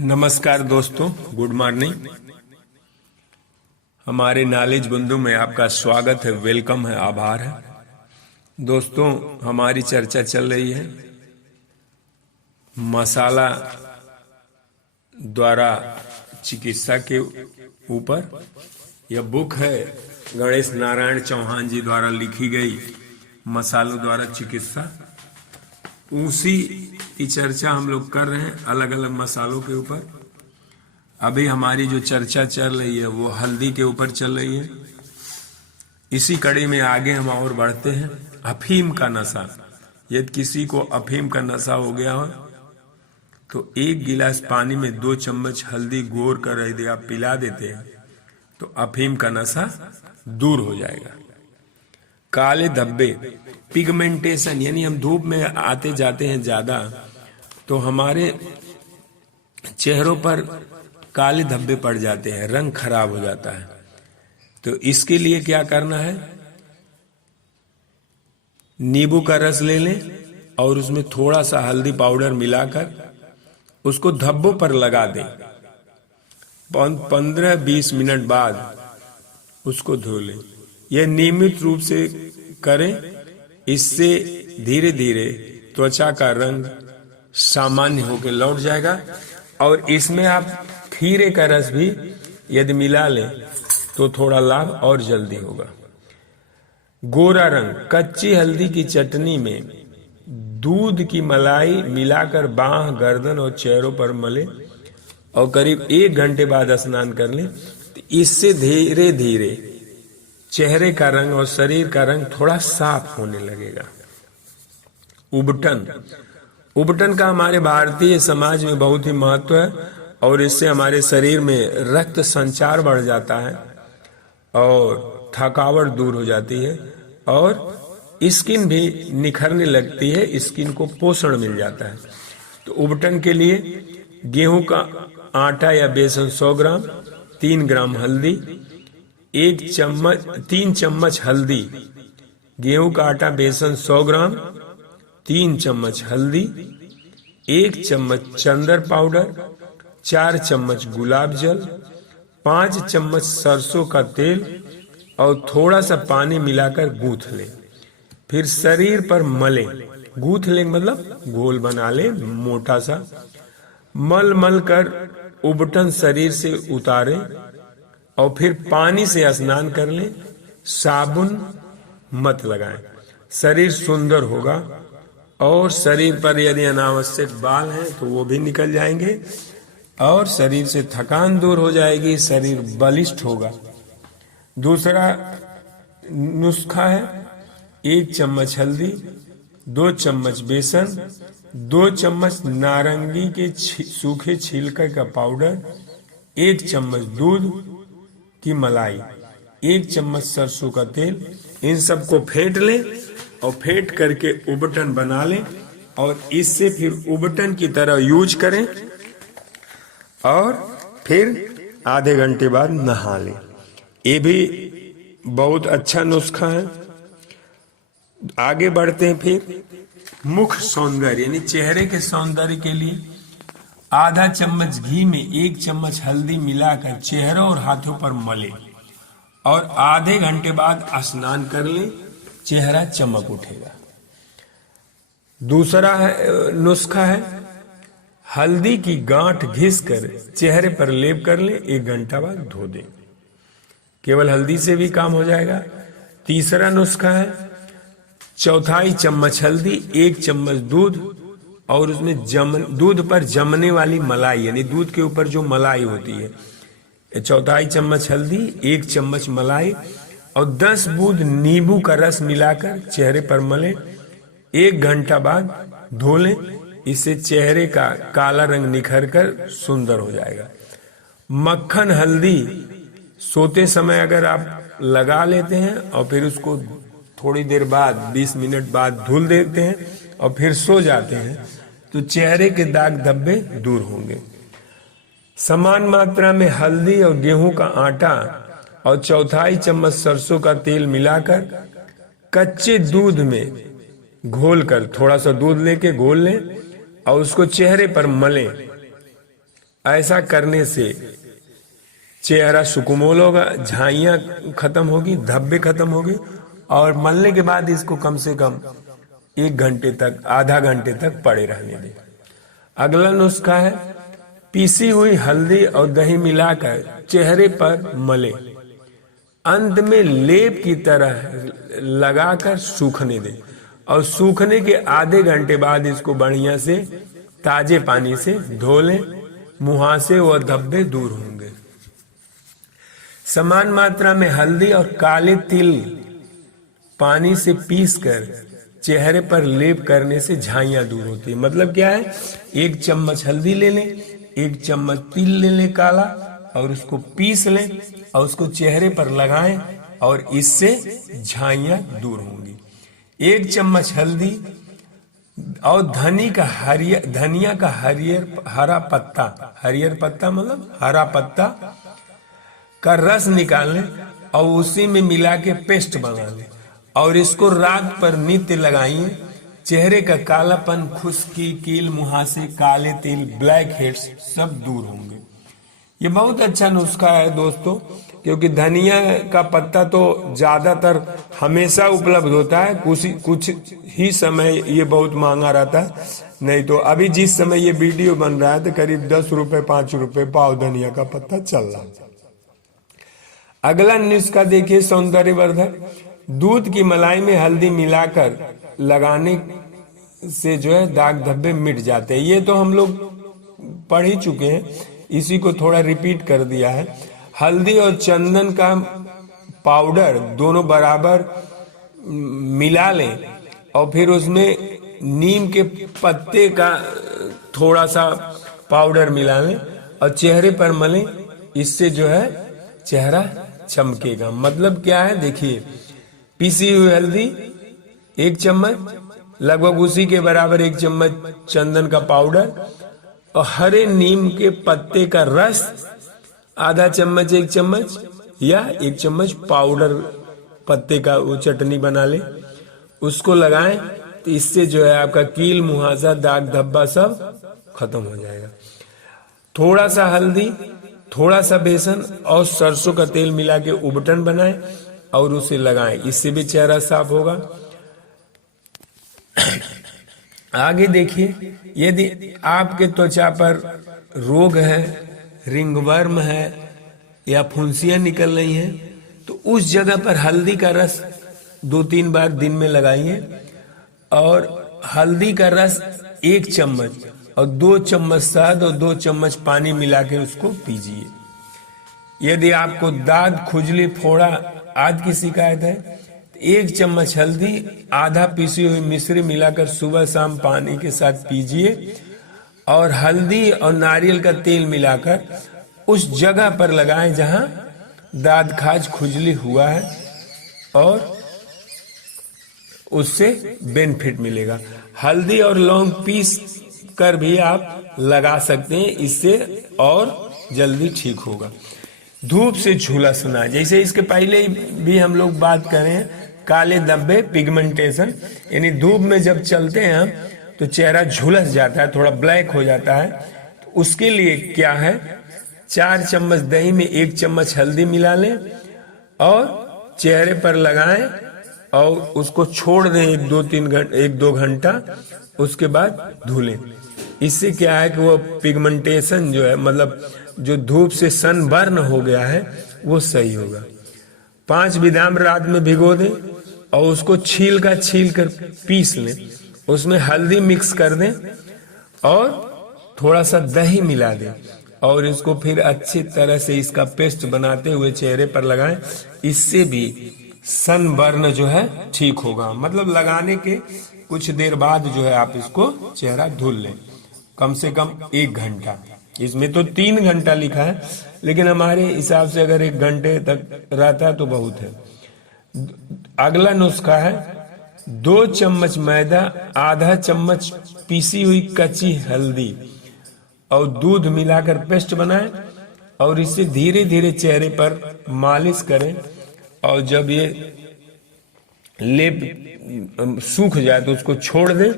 नमस्कार दोस्तों, good morning. हमारे नॉलेज बंधु में आपका स्वागत है, वेलकम है, आभार है। दोस्तों, हमारी चर्चा चल रही है मसाला द्वारा चिकित्सा के ऊपर। यह बुक है गणेश नारायण चौहान जी द्वारा लिखी गई, मसालों द्वारा चिकित्सा। उसी की चर्चा हम लोग कर रहे हैं, अलग अलग मसालों के ऊपर। अभी हमारी जो चर्चा चल रही है वो हल्दी के ऊपर चल रही है। इसी कड़ी में आगे हम और बढ़ते हैं। अफीम का नशा, यदि किसी को अफीम का नशा हो गया हो तो 1 गिलास पानी में 2 चम्मच हल्दी घोर कर यदि आप पिला देते हैं तो अफीम का नशा दूर हो जाएगा। काले धब्बे, पिगमेंटेशन, यानी हम धूप में आते जाते हैं ज्यादा तो हमारे चेहरों पर काले धब्बे पड़ जाते हैं, रंग खराब हो जाता है। तो इसके लिए क्या करना है, नींबू का रस ले लें और उसमें थोड़ा सा हल्दी पाउडर मिलाकर उसको धब्बों पर लगा दें। 15-20 मिनट बाद उसको धो लें। यह नियमित रूप से करें, इससे धीरे धीरे त्वचा का रंग सामान्य होकर लौट जाएगा। और इसमें आप खीरे का रस भी यदि मिला लें तो थोड़ा लाभ और जल्दी होगा। गोरा रंग, कच्ची हल्दी की चटनी में दूध की मलाई मिलाकर बाह, गर्दन और चेहरों पर मलें और करीब 1 घंटे बाद स्नान कर लें। तो इससे धीरे धीरे चेहरे का रंग और शरीर का रंग थोड़ा साफ होने लगेगा। उबटन, उबटन का हमारे भारतीय समाज में बहुत ही महत्व है और इससे हमारे शरीर में रक्त संचार बढ़ जाता है और थकावट दूर हो जाती है और स्किन भी निखरने लगती है, स्किन को पोषण मिल जाता है। तो उबटन के लिए गेहूं का आटा या बेसन 100 ग्राम, 3 ग्राम हल्दी, 3 चम्मच हल्दी, गेहूं का आटा बेसन 100 ग्राम, 3 चम्मच हल्दी, 1 चम्मच चंदन पाउडर, 4 चम्मच गुलाब जल, 5 चम्मच सरसों का तेल और थोड़ा सा पानी मिलाकर गूंथ लें। फिर शरीर पर मलें। गूंथ लें मतलब घोल बना लें मोटा सा। मल मल कर उबटन शरीर से उतारें और फिर पानी से स्नान कर लें। साबुन मत लगाएं, शरीर सुंदर होगा और शरीर पर यदि अनावश्यक बाल हैं तो वो भी निकल जाएंगे और शरीर से थकान दूर हो जाएगी, शरीर बलिष्ठ होगा। दूसरा नुस्खा है 1 चम्मच हल्दी, 2 चम्मच बेसन, 2 चम्मच नारंगी के सूखे छिलके का पाउडर, 1 चम्मच दूध की मलाई, 1 चम्मच सरसों का तेल। इन सबको फेंट लें और फेंट करके उबटन बना लें और इससे फिर उबटन की तरह यूज करें और फिर आधे घंटे बाद नहा लें। ये भी बहुत अच्छा नुस्खा है। आगे बढ़ते हैं। फिर मुख सौंदर्य यानी चेहरे के सौंदर्य के लिए आधा चम्मच घी में 1 चम्मच हल्दी मिलाकर चेहरों और हाथों पर मलें और आधे घंटे बाद स्नान कर लें, चेहरा चमक उठेगा। दूसरा नुस्खा है हल्दी की गांठ घिसकर चेहरे पर लेप कर लें, 1 घंटा बाद धो दें। केवल हल्दी से भी काम हो जाएगा। तीसरा नुस्खा है 1/4 चम्मच हल्दी, 1 चम्मच दूध और उसमें दूध पर जमने वाली मलाई, यानी दूध के ऊपर जो मलाई होती है, 1/4 चम्मच हल्दी, 1 चम्मच मलाई और 10 बूंद नींबू का रस मिलाकर चेहरे पर मलें, 1 घंटा बाद धो लें। इससे चेहरे का काला रंग निखर कर सुंदर हो जाएगा। मक्खन हल्दी सोते समय अगर आप लगा लेते हैं और फिर उसको थोड़ी देर बाद 20 मिनट बाद धुल देते हैं और फिर सो जाते हैं तो चेहरे के दाग धब्बे दूर होंगे। समान मात्रा में हल्दी और गेहूं का आटा और 1/4 चम्मच सरसों का तेल मिलाकर कच्चे दूध में घोल कर, थोड़ा सा दूध लेके घोल लें और उसको चेहरे पर मलें ऐसा करने से चेहरा सुकुमार होगा, झाइयां खत्म होगी, धब्बे खत्म होगी। और मलने के बाद इसको कम से कम 1 घंटे तक, आधा घंटे तक पड़े रहने दें। अगला नुस्खा है, पीसी हुई हल्दी और दही मिलाकर चेहरे पर मले, अंत में लेप की तरह लगाकर सूखने दें और सूखने के आधे घंटे बाद इसको बढ़िया से ताजे पानी से धो लें। मुहासे व धब्बे दूर होंगे। समान मात्रा में हल्दी और काले तिल पानी से पीसकर चेहरे पर लेप करने से झाइयां दूर होती है। मतलब क्या है, 1 चम्मच हल्दी ले लें, 1 चम्मच तिल ले लें काला, और उसको पीस लें और उसको चेहरे पर लगाएं और इससे झाइयां दूर होंगी। 1 चम्मच हल्दी और धनिया का हरा पत्ता मतलब हरा पत्ता का रस निकाल लें और उसी में मिला के पेस्ट बना लें और इसको रात पर नित्य लगाइए। चेहरे का कालापन, खुश्की, कील मुहासे, काले तिल, ब्लैक हेड्स सब दूर होंगे। ये बहुत अच्छा नुस्खा है दोस्तों, क्योंकि धनिया का पत्ता तो ज्यादातर हमेशा उपलब्ध होता है, कुछ ही समय ये बहुत महंगा रहता है। नहीं तो अभी जिस समय ये वीडियो बन रहा है तो करीब 10 रुपए 5 रुपए पाव धनिया का पत्ता चल रहा है। अगला नुस्खा देखिए, सौंदर्यवर्धक। दूध की मलाई में हल्दी मिलाकर लगाने से जो है दाग धब्बे मिट जाते हैं। ये तो हम लोग पढ़ ही चुके हैं, इसी को थोड़ा रिपीट कर दिया है। हल्दी और चंदन का पाउडर दोनों बराबर मिला लें और फिर उसमें नीम के पत्ते का थोड़ा सा पाउडर मिला लें और चेहरे पर मलें। इससे जो है चेहरा चमकेगा। मतलब क्या है, देखिए, पीसी हुई हल्दी 1 चम्मच, लगभग उसी के बराबर 1 चम्मच चंदन का पाउडर और हरे नीम के पत्ते का रस आधा चम्मच, 1 चम्मच या 1 चम्मच पाउडर पत्ते का वो चटनी बना ले, उसको लगाएं तो इससे जो है आपका कील मुहासा दाग धब्बा सब खत्म हो जाएगा। थोड़ा सा हल्दी, थोड़ा सा बेसन और सरसों का तेल मिला के उबटन बनाएं और उसे लगाएं, इससे भी चेहरा साफ होगा। आगे देखिए, यदि आपके त्वचा पर रोग है, रिंगवर्म है या फुंसियां निकल रही हैं तो उस जगह पर हल्दी का रस 2-3 बार दिन में लगाइए और हल्दी का रस 1 चम्मच और 2 चम्मच शहद और 2 चम्मच पानी मिला के उसको पीजिए। यदि आपको दाद, खुजली, फोड़ा आदि की शिकायत है, 1 चम्मच हल्दी, आधा पीसी हुई मिश्री मिलाकर सुबह शाम पानी के साथ पीजिए और हल्दी और नारियल का तेल मिलाकर उस जगह पर लगाएं जहां दाद, खाज, खुजली हुआ है और उससे बेनिफिट मिलेगा। हल्दी और लौंग पीस कर भी आप लगा सकते हैं, इससे और जल्दी ठीक होगा। धूप से झुलसना, जैसे इसके पहले भी हम लोग बात करें, काले धब्बे, पिगमेंटेशन, यानी धूप में जब चलते हैं हम तो चेहरा झुलस जाता है, थोड़ा ब्लैक हो जाता है। तो उसके लिए क्या है, 4 चम्मच दही में 1 चम्मच हल्दी मिला लें और चेहरे पर लगाएं और उसको छोड़ दें 1-2 घंटा, उसके बाद धुलें। इससे क्या है कि वो पिगमेंटेशन जो है, मतलब जो धूप से सनबर्न हो गया है, वो सही होगा। 5 बादाम रात में भिगो दें और उसको छील कर पीस लें, उसमें हल्दी मिक्स कर दें और थोड़ा सा दही मिला दें और इसको फिर अच्छी तरह से इसका पेस्ट बनाते हुए चेहरे पर लगाएं। इससे भी सनबर्न जो है ठीक होगा। मतलब लगाने के कुछ देर बाद जो है आप इसको चेहरा धुल लें, कम से कम 1 घंटा। इसमें तो 3 घंटा लिखा है, लेकिन हमारे हिसाब से अगर 1 घंटे तक रहता है तो बहुत है। अगला नुस्खा है, 2 चम्मच मैदा, आधा चम्मच पीसी हुई कच्ची हल्दी और दूध मिलाकर पेस्ट बनाएं और इससे धीरे धीरे चेहरे पर मालिश करें और जब ये लेप सूख जाए तो उसको छोड़ दें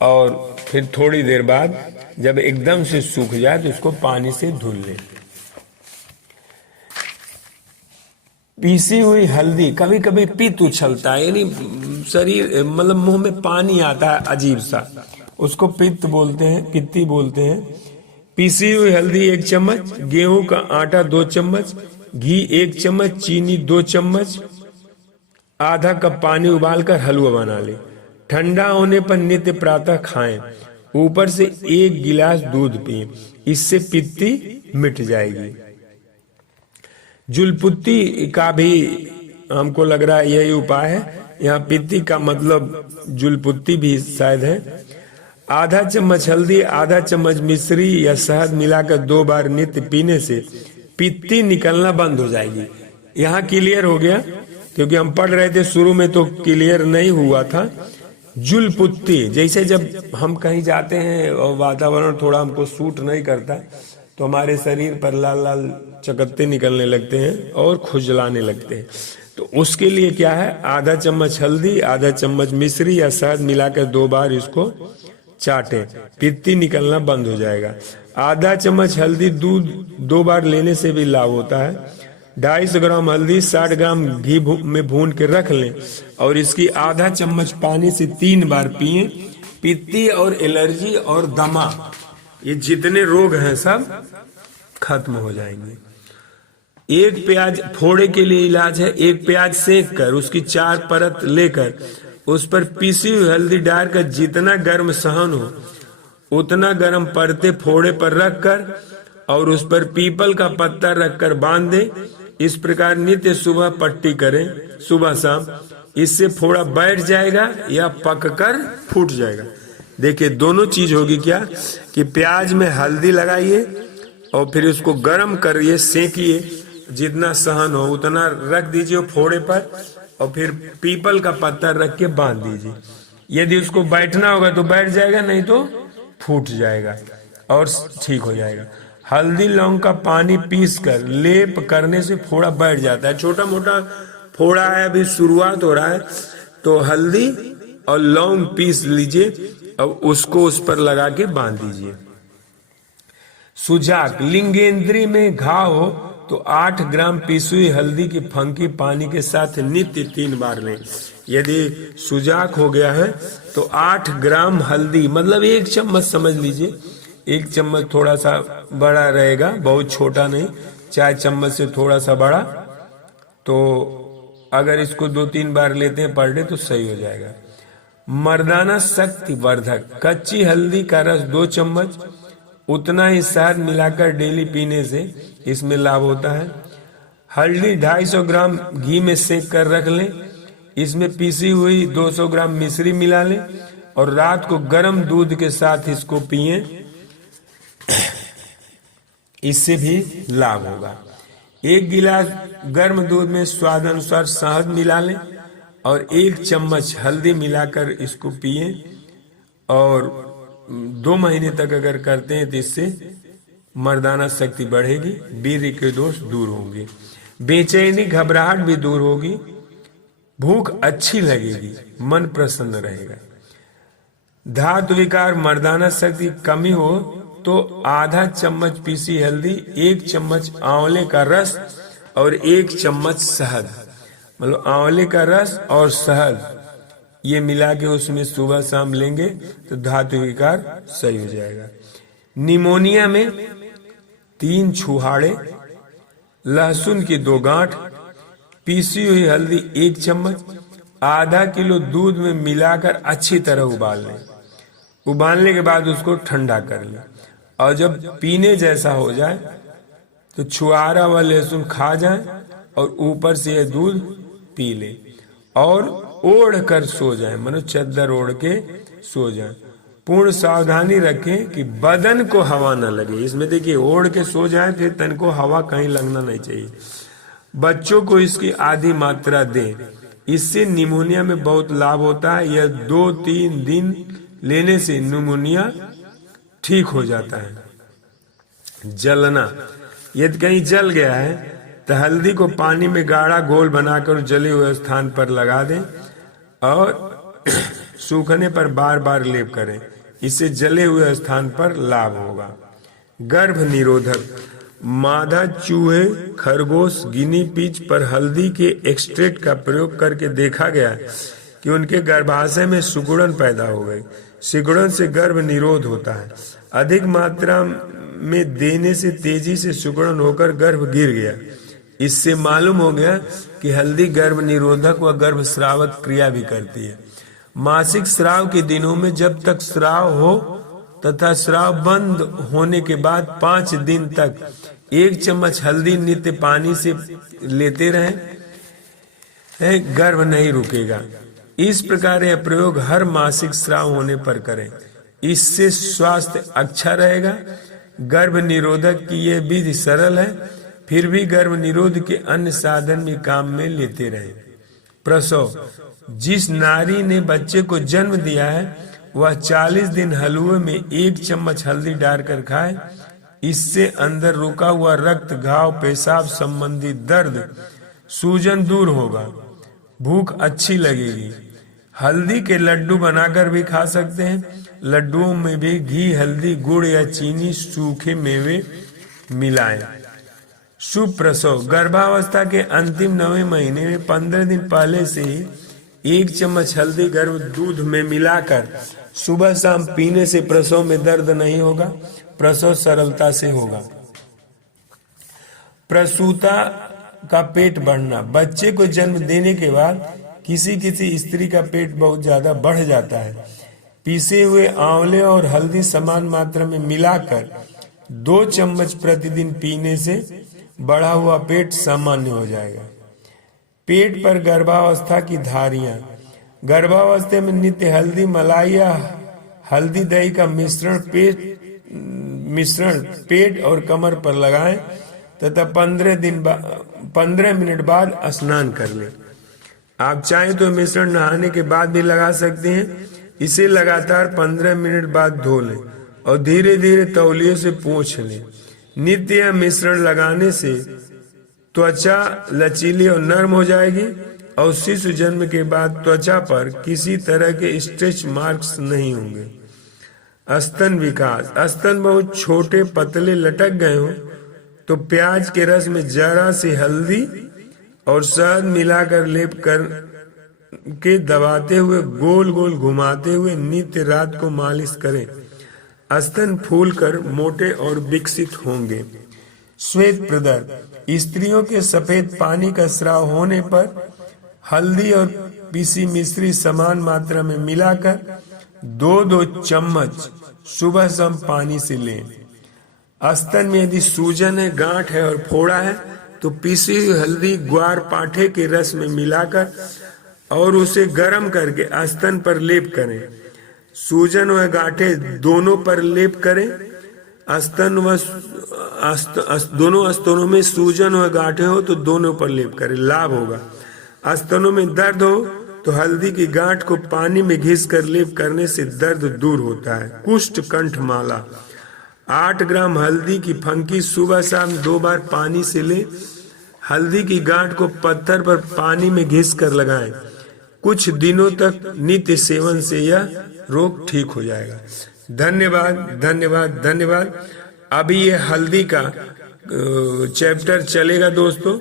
और फिर थोड़ी देर बाद जब एकदम से सूख जाए तो इसको पानी से धुल लें। पीसी हुई हल्दी, कभी कभी पित्त उछलता है, यानी शरीर मतलब मुंह में पानी आता है अजीब सा, उसको पित्त बोलते हैं, पित्ती बोलते हैं। पीसी हुई हल्दी 1 चम्मच, गेहूं का आटा 2 चम्मच, घी 1 चम्मच, चीनी 2 चम्मच, आधा कप पानी उबालकर हलवा बना ले। ठंडा होने पर नित्य प्रातः खाएं। ऊपर से 1 गिलास दूध पिए, इससे पित्ती मिट जाएगी। जुलपुत्ती का भी हमको लग रहा है यही उपाय है, यहाँ पित्ती का मतलब जुलपुत्ती भी शायद है। आधा चम्मच हल्दी, आधा चम्मच मिश्री या शहद मिलाकर 2 बार नित्य पीने से पित्ती निकलना बंद हो जाएगी। यहाँ क्लियर हो गया, क्योंकि हम पढ़ रहे थे शुरू में तो क्लियर नहीं हुआ था। जुलपुत्ती, जैसे जब हम कहीं जाते हैं और वातावरण थोड़ा हमको सूट नहीं करता तो हमारे शरीर पर लाल लाल चकत्ते निकलने लगते हैं और खुजलाने लगते हैं, तो उसके लिए क्या है, आधा चम्मच हल्दी, आधा चम्मच मिश्री या शहद मिलाकर 2 बार इसको चाटें, पित्ती निकलना बंद हो जाएगा। आधा चम्मच हल्दी दूध 2 बार लेने से भी लाभ होता है। 250 ग्राम हल्दी 60 ग्राम घी में भून के रख लें और इसकी आधा चम्मच पानी से 3 बार पिए। पित्ती और एलर्जी और दमा, ये जितने रोग हैं सब खत्म हो जाएंगे। 1 प्याज फोड़े के लिए इलाज है। 1 प्याज सेक कर उसकी 4 परत लेकर उस पर पीसी हुई हल्दी डालकर जितना गर्म सहन हो उतना गर्म परते फोड़े पर रखकर और उस पर पीपल का पत्ता रखकर बांध दे। इस प्रकार नित्य सुबह पट्टी करें, सुबह शाम। इससे फोड़ा बैठ जाएगा या पककर फूट जाएगा। देखिए दोनों चीज होगी क्या, कि प्याज में हल्दी लगाइए और फिर उसको गर्म करिए, सेकिए, जितना सहन हो उतना रख दीजिए फोड़े पर और फिर पीपल का पत्ता रख के बांध दीजिए। यदि उसको बैठना होगा तो बैठ जाएगा, नहीं तो फूट जाएगा और ठीक हो जाएगा। हल्दी लौंग का पानी पीसकर लेप करने से फोड़ा बैठ जाता है। छोटा मोटा फोड़ा है, अभी शुरुआत हो रहा है, तो हल्दी और लौंग पीस लीजिए और उसको उस पर लगा के बांध दीजिए। सुजाक, लिंगेंद्री में घाव हो तो 8 ग्राम पीसी हुई हल्दी की फंकी पानी के साथ नित्य 3 बार लें। यदि सुजाक हो गया है तो 8 ग्राम हल्दी, मतलब 1 चम्मच समझ लीजिए, 1 चम्मच थोड़ा सा बड़ा रहेगा, बहुत छोटा नहीं, 4 चम्मच से थोड़ा सा बड़ा। तो अगर इसको 2-3 बार लेते हैं पर डे तो सही हो जाएगा। मर्दाना शक्ति वर्धक, कच्ची हल्दी का रस 2 चम्मच, उतना ही शहद मिलाकर डेली पीने से इसमें लाभ होता है। हल्दी 250 ग्राम घी में सेक कर रख लें, इसमें पीसी हुई 200 ग्राम मिश्री मिला लें और रात को गर्म दूध के साथ इसको पिएं, इससे भी लाभ होगा। 1 गिलास गर्म दूध में स्वाद अनुसार शहद मिला लें और 1 चम्मच हल्दी मिलाकर इसको पिएं और 2 महीने तक अगर करते हैं तो इससे मर्दाना शक्ति बढ़ेगी, वीर्य के दोष दूर होंगे, बेचैनी घबराहट भी दूर होगी, भूख अच्छी लगेगी, मन प्रसन्न रहेगा। धातु विकार, मर्दाना शक्ति कमी हो तो आधा चम्मच पीसी हल्दी, 1 चम्मच आंवले का रस और 1 चम्मच शहद, मतलब आंवले का रस और शहद ये मिला के उसमें सुबह शाम लेंगे तो धातु विकार सही हो जाएगा। निमोनिया में 3 छुहाड़े, लहसुन की 2 गांठ, पीसी हुई हल्दी 1 चम्मच, आधा किलो दूध में मिलाकर अच्छी तरह उबाल लें। उबालने के बाद उसको ठंडा कर लें और जब पीने जैसा हो जाए तो छुहारा व लहसुन खा जाए और ऊपर से यह दूध पी ले और ओढ़ कर सो जाए, मानो चद्दर ओढ़ के सो जाए। पूर्ण सावधानी रखें कि बदन को हवा न लगे। इसमें देखिए ओढ़ के सो जाए, फिर तन को हवा कहीं लगना नहीं चाहिए। बच्चों को इसकी आधी मात्रा दें, इससे निमोनिया में बहुत लाभ होता है। यह 2-3 दिन लेने से निमोनिया ठीक हो जाता है। जलना, यदि कहीं जल गया है तो हल्दी को पानी में गाढ़ा घोल बनाकर जले हुए स्थान पर लगा दें और सूखने पर बार बार लेप करें। इससे जले हुए स्थान पर लाभ होगा। गर्भ निरोधक, मादा चूहे, खरगोश, गिनी पिग पर हल्दी के एक्सट्रैक्ट का प्रयोग करके देखा गया कि उनके गर्भाशय में सिकुड़न पैदा हो गई। सिकुड़न से गर्भ निरोध होता है। अधिक मात्रा में देने से तेजी से सिकुड़न होकर गर्भ गिर गया। इससे मालूम हो गया कि हल्दी गर्भ निरोधक व गर्भ स्रावक क्रिया भी करती है। मासिक स्राव के दिनों में जब तक स्राव हो तथा स्राव बंद होने के बाद 5 दिन तक 1 चम्मच हल्दी नित्य पानी से लेते रहें, गर्भ नहीं रुकेगा। इस प्रकार यह प्रयोग हर मासिक स्राव होने पर करें, इससे स्वास्थ्य अच्छा रहेगा। गर्भ निरोधक की यह विधि सरल है, फिर भी गर्भ निरोध के अन्य साधन भी काम में लेते रहें। प्रसव, जिस नारी ने बच्चे को जन्म दिया है वह 40 दिन हलवे में 1 चम्मच हल्दी डालकर खाए। इससे अंदर रुका हुआ रक्त, घाव, पेशाब संबंधी दर्द, सूजन दूर होगा, भूख अच्छी लगेगी। हल्दी के लड्डू बनाकर भी खा सकते हैं। लड्डुओं में भी घी, हल्दी, गुड़ या चीनी, सूखे मेवे मिलाएं। शुभ प्रसव, गर्भावस्था के अंतिम 9वें महीने में 15 दिन पहले से ही 1 चम्मच हल्दी गर्म दूध में मिलाकर सुबह शाम पीने से प्रसव में दर्द नहीं होगा, प्रसव सरलता से होगा। प्रसूता का पेट बढ़ना, बच्चे को जन्म देने के बाद किसी स्त्री का पेट बहुत ज्यादा बढ़ जाता है। पीसे हुए आंवले और हल्दी समान मात्रा में मिलाकर 2 चम्मच प्रतिदिन पीने से बढ़ा हुआ पेट सामान्य हो जाएगा। पेट पर गर्भावस्था की धारियां, गर्भावस्था में नित्य हल्दी, मलाई या हल्दी दही का मिश्रण पेट और कमर पर लगाएं तथा 15 मिनट बाद स्नान कर लें। आप चाहें तो मिश्रण नहाने के बाद भी लगा सकते हैं। इसे लगातार 15 मिनट बाद धो लें और धीरे धीरे तौलिए से पोंछ लें। नित्य यह मिश्रण लगाने से त्वचा लचीली और नरम हो जाएगी और शिशु जन्म के बाद त्वचा पर किसी तरह के स्ट्रेच मार्क्स नहीं होंगे। स्तन विकास, स्तन बहुत छोटे पतले लटक गए हो तो प्याज के रस में जरा सी हल्दी और शहद मिलाकर लेप कर के दबाते हुए गोल गोल घुमाते हुए नित्य रात को मालिश करें। स्तन फूलकर मोटे और विकसित होंगे। श्वेत प्रदर, स्त्रियों के सफेद पानी का स्राव होने पर हल्दी और पीसी मिश्री समान मात्रा में मिलाकर 2-2 चम्मच सुबह शाम पानी से लें। स्तन में यदि सूजन है, गांठ है और फोड़ा है तो पीसी हुई हल्दी ग्वार पाठे के रस में मिलाकर और उसे गर्म करके स्तन पर लेप करें। सूजन व गांठे दोनों पर लेप करें। दोनों स्तनों में सूजन व गांठे हो तो दोनों पर लेप करें, लाभ होगा। स्तनों में दर्द हो तो हल्दी की गांठ को पानी में घिस कर लेप करने से दर्द दूर होता है। कुष्ठ कंठ माला, 8 ग्राम हल्दी की फंकी सुबह शाम 2 बार पानी से लें। हल्दी की गांठ को पत्थर पर पानी में घिस कर लगाएं। कुछ दिनों तक नित्य सेवन से यह रोग ठीक हो जाएगा। धन्यवाद धन्यवाद धन्यवाद। अभी ये हल्दी का चैप्टर चलेगा दोस्तों,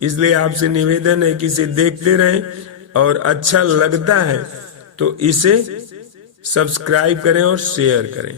इसलिए आपसे निवेदन है कि इसे देखते रहें और अच्छा लगता है तो इसे सब्सक्राइब करें और शेयर करें।